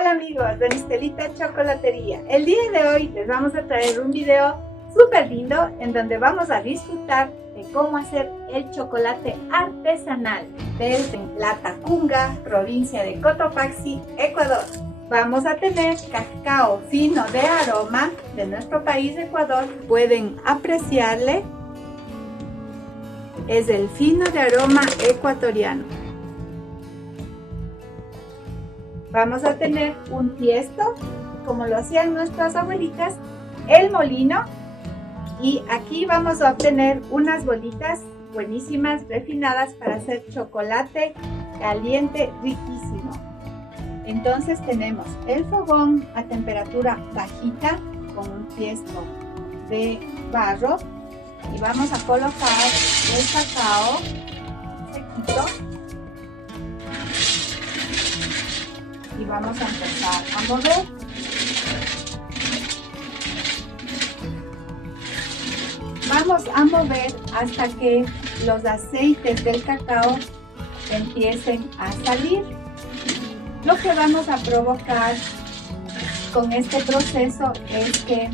Hola amigos de Mistelita Chocolatería. El día de hoy les vamos a traer un video súper lindo en donde vamos a disfrutar de cómo hacer el chocolate artesanal desde La Tacunga, provincia de Cotopaxi, Ecuador. Vamos a tener cacao fino de aroma de nuestro país, Ecuador. Pueden apreciarle. Es el fino de aroma ecuatoriano. Vamos a tener un tiesto, como lo hacían nuestras abuelitas, el molino, y aquí vamos a obtener unas bolitas buenísimas, refinadas para hacer chocolate caliente riquísimo. Entonces tenemos el fogón a temperatura bajita con un tiesto de barro y vamos a colocar el cacao sequito. Y vamos a empezar a mover. Vamos a mover hasta que los aceites del cacao empiecen a salir. Lo que vamos a provocar con este proceso es que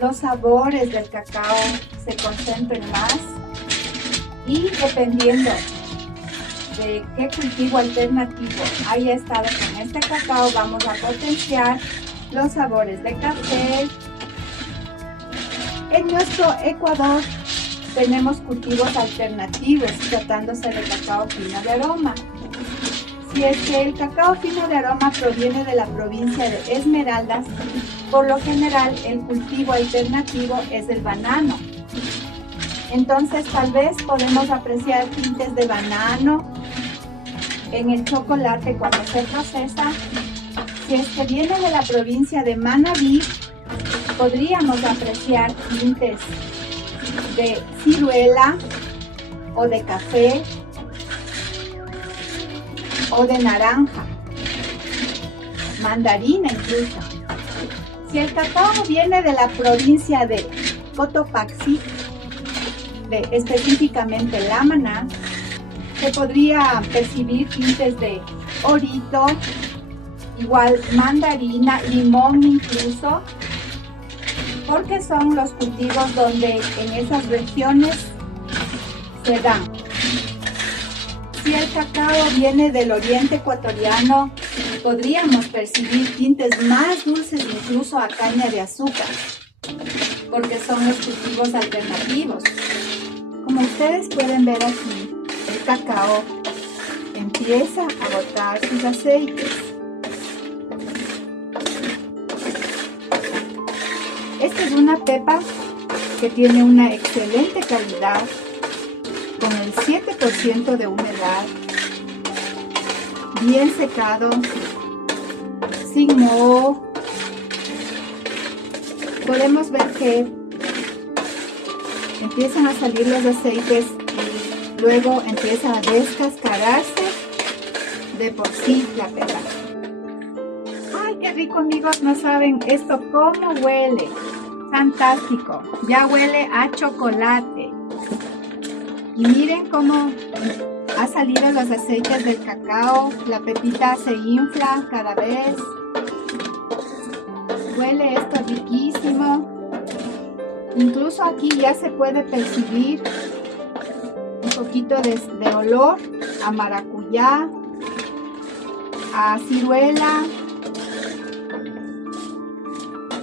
los sabores del cacao se concentren más y dependiendo de qué cultivo alternativo haya estado con este cacao, vamos a potenciar los sabores de café. En nuestro Ecuador tenemos cultivos alternativos tratándose de cacao fino de aroma. Si es que el cacao fino de aroma proviene de la provincia de Esmeraldas, por lo general el cultivo alternativo es el banano. Entonces tal vez podemos apreciar tintes de banano en el chocolate cuando se procesa. Si es que viene de la provincia de Manabí, podríamos apreciar tintes de ciruela o de café o de naranja, mandarina incluso. Si el cacao viene de la provincia de Cotopaxi, específicamente La Maná, se podría percibir tintes de orito, igual mandarina, limón incluso, porque son los cultivos donde en esas regiones se dan. Si el cacao viene del oriente ecuatoriano, podríamos percibir tintes más dulces incluso a caña de azúcar, porque son los cultivos alternativos. Como ustedes pueden ver aquí, el cacao empieza a botar sus aceites. Esta es una pepa que tiene una excelente calidad, con el 7% de humedad, bien secado, sin moho. Podemos ver que empiezan a salir los aceites y luego empieza a descascararse de por sí la pepa. ¡Ay, qué rico, amigos! No saben esto cómo huele. Fantástico. Ya huele a chocolate. Y miren cómo ha salido los aceites del cacao. La pepita se infla cada vez. Huele esto riquísimo. Incluso aquí ya se puede percibir un poquito de olor a maracuyá, a ciruela,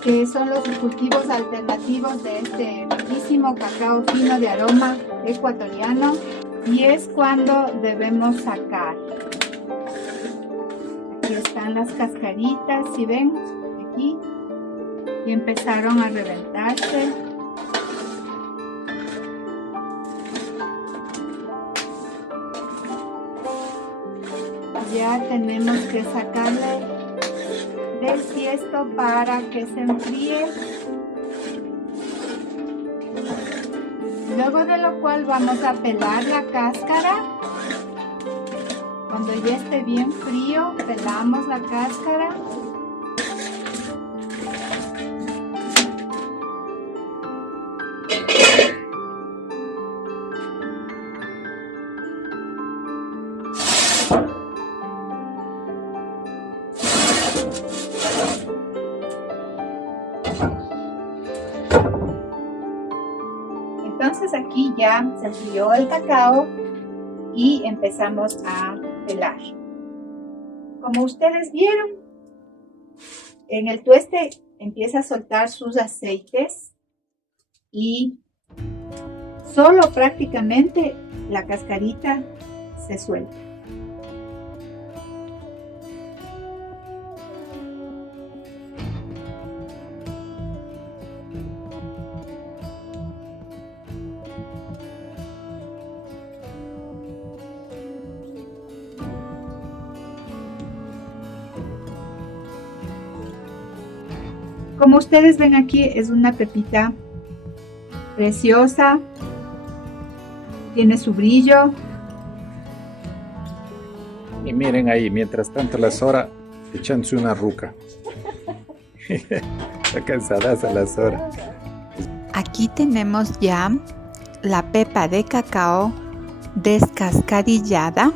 que son los cultivos alternativos de este riquísimo cacao fino de aroma ecuatoriano. Y es cuando debemos sacar. Aquí están las cascaritas, si ven, aquí, y empezaron a reventarse. Ya tenemos que sacarle del tiesto para que se enfríe, luego de lo cual vamos a pelar la cáscara. Cuando ya esté bien frío, pelamos la cáscara. Entonces aquí ya se enfrió el cacao y empezamos a pelar. Como ustedes vieron, en el tueste empieza a soltar sus aceites y solo prácticamente la cascarita se suelta. Como ustedes ven aquí, es una pepita preciosa, tiene su brillo. Y miren ahí, mientras tanto la Sora echándose una ruca. Está cansadaza la Sora. Aquí tenemos ya la pepa de cacao descascarillada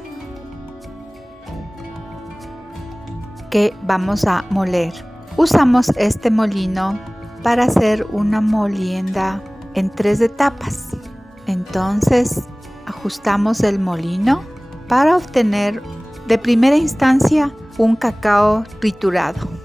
que vamos a moler. Usamos este molino para hacer una molienda en 3 etapas. Entonces ajustamos el molino para obtener de primera instancia un cacao triturado.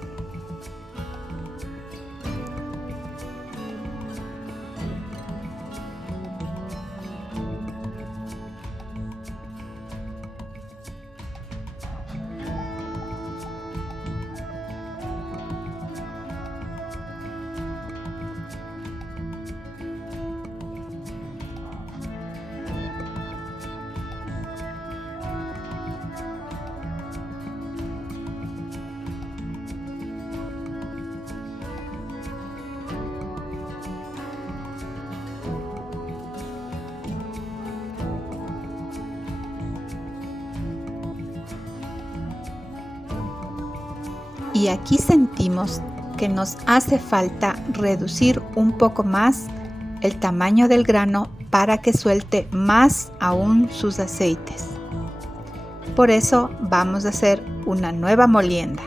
Y aquí sentimos que nos hace falta reducir un poco más el tamaño del grano para que suelte más aún sus aceites. Por eso vamos a hacer una nueva molienda.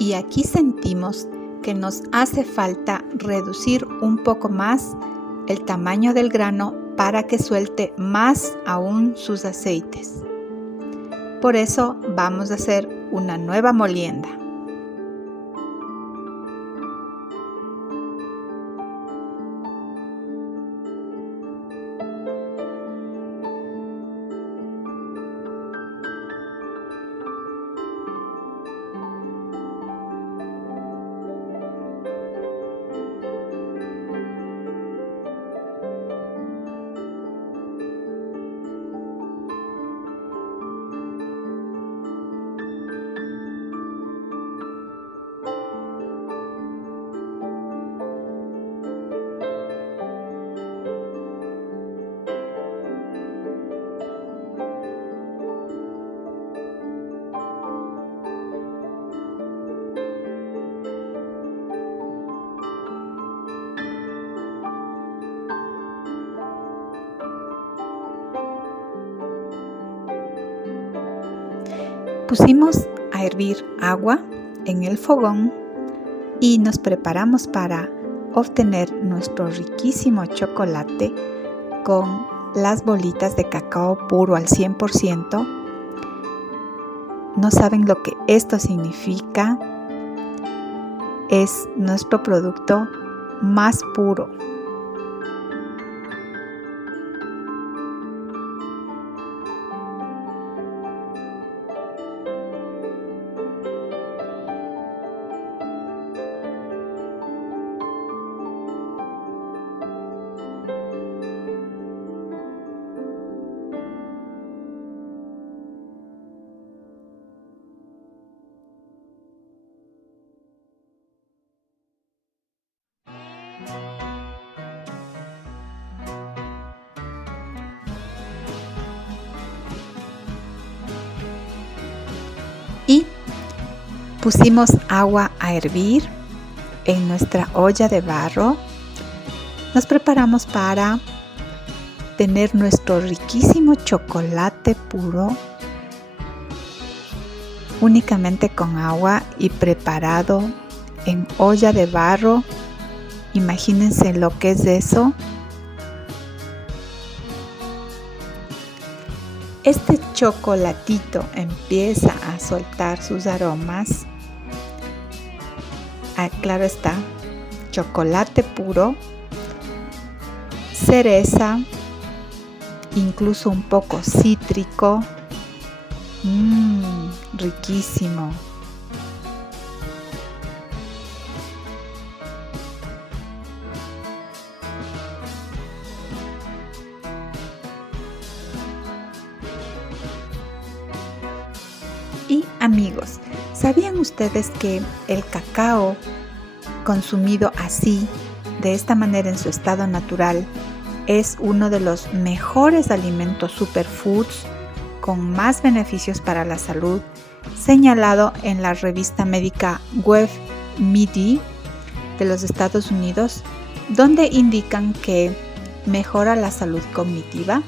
Y aquí sentimos que nos hace falta reducir un poco más el tamaño del grano para que suelte más aún sus aceites. Por eso vamos a hacer una nueva molienda. Pusimos a hervir agua en el fogón y nos preparamos para obtener nuestro riquísimo chocolate con las bolitas de cacao puro al 100%. no saben lo que esto significa. Es nuestro producto más puro. Y pusimos agua a hervir en nuestra olla de barro. Nos preparamos para tener nuestro riquísimo chocolate puro, únicamente con agua y preparado en olla de barro. Imagínense lo que es eso. Este chocolatito empieza a soltar sus aromas. Claro está, chocolate puro, cereza, incluso un poco cítrico. Riquísimo. Y amigos, ¿sabían ustedes que el cacao consumido así, de esta manera en su estado natural, es uno de los mejores alimentos superfoods con más beneficios para la salud, señalado en la revista médica WebMD de los Estados Unidos, donde indican que mejora la salud cognitiva,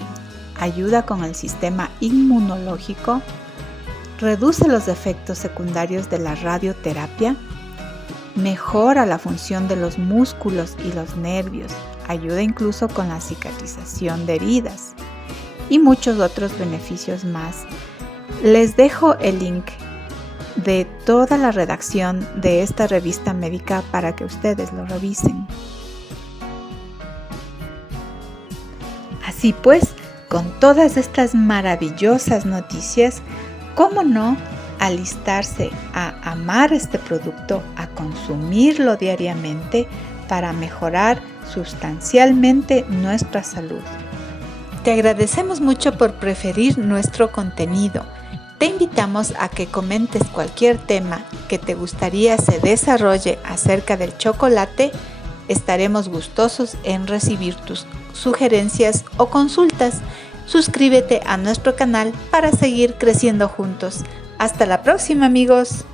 ayuda con el sistema inmunológico, reduce los efectos secundarios de la radioterapia, mejora la función de los músculos y los nervios, ayuda incluso con la cicatrización de heridas y muchos otros beneficios más. Les dejo el link de toda la redacción de esta revista médica para que ustedes lo revisen. Así pues, con todas estas maravillosas noticias, ¿cómo no alistarse a amar este producto, a consumirlo diariamente para mejorar sustancialmente nuestra salud? Te agradecemos mucho por preferir nuestro contenido. Te invitamos a que comentes cualquier tema que te gustaría se desarrolle acerca del chocolate. Estaremos gustosos en recibir tus sugerencias o consultas. Suscríbete a nuestro canal para seguir creciendo juntos. Hasta la próxima, amigos.